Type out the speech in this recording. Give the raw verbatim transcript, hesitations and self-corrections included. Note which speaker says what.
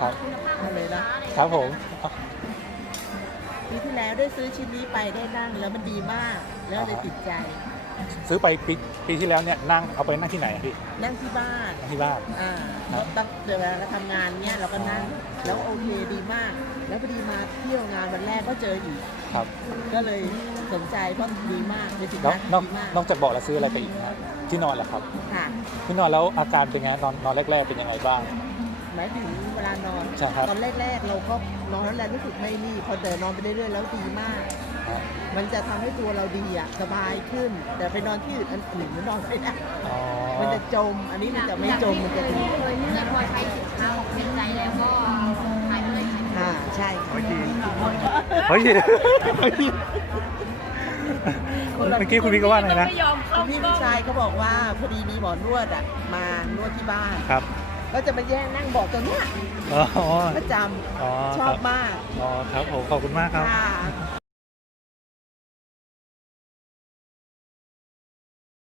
Speaker 1: ครับ
Speaker 2: คุณภาพ
Speaker 3: นั่นเลยนะ
Speaker 1: ครับผม
Speaker 3: ปีที่แล้วได้ซื้อชิ้นนี้ไปได้นั่งแล้วมันดีมากแล้วเลยติดใจ
Speaker 1: ซื้อไปปีปีที่แล้วเนี่ยนั่งเอาไปนั่งที่ไหนอะพี่
Speaker 3: นั่งที่บ้าน
Speaker 1: นั่งที่บ้าน
Speaker 3: อ่า
Speaker 1: ครับ
Speaker 3: ตั้งเวลาเราทำงานเนี่ยเราก็นั่งแล้วโอเคดีมาก แล้วพอดีมาเที่ยวงานวันแรกก็เจออีก
Speaker 1: ครับ
Speaker 3: ก็เลยสนใจเพราะดีมากเป็นสิน
Speaker 1: แล้ว
Speaker 3: ค้าน
Speaker 1: อก
Speaker 3: ดีมาก
Speaker 1: นอกจากเบาะแล้วซื้ออะไรไปอีกนะที่นอนล่ะครับ
Speaker 3: ค่ะ
Speaker 1: ที่นอนแล้วอาการเป็นไงนอนนอนแรกๆเป็นยังไงบ้าง
Speaker 3: หมายถึงเวลานอน
Speaker 1: ใช่ครับ
Speaker 3: ตอนแรกๆเราก็นอนแล้วแหละรู้สึกไม่นี่พอเดินนอนไปเรื่อยๆแล้วดีมาก มันจะทำให้ตัวเราดีอ่ะสบายขึ้น แต่ไปนอนที่อื่นอันอื่นมันนอนไม่ได้
Speaker 1: อ๋อ
Speaker 3: มันจะจม อันนี้มันจะไม่จมมันจะดี
Speaker 2: เคยเมื่อพอใช้สินค้าของเป็นใจแล้วก็ขายเลยขาย
Speaker 3: อ่าใช่ค่ะ
Speaker 1: เฮ้ยเฮ้ยเมื่อกี้คุณพี่ก็ว่าไงนะ
Speaker 2: ไม่ยอมเข้า
Speaker 3: พี่ผู้ชายเขาบอกว่าพอดีมีหมอนวดอ่ะมานวดที่บ้าน
Speaker 1: ครับ
Speaker 3: ก็จะมาแย่งนั่งเบอกตัวเนี้ย
Speaker 1: อ๋อ
Speaker 3: ประจ
Speaker 1: อ๋อ
Speaker 3: ำช
Speaker 1: ค
Speaker 3: อ
Speaker 1: รั
Speaker 3: บบ มาก
Speaker 1: อ๋อครับผมขอบคุณมากครับ
Speaker 3: ค่ะ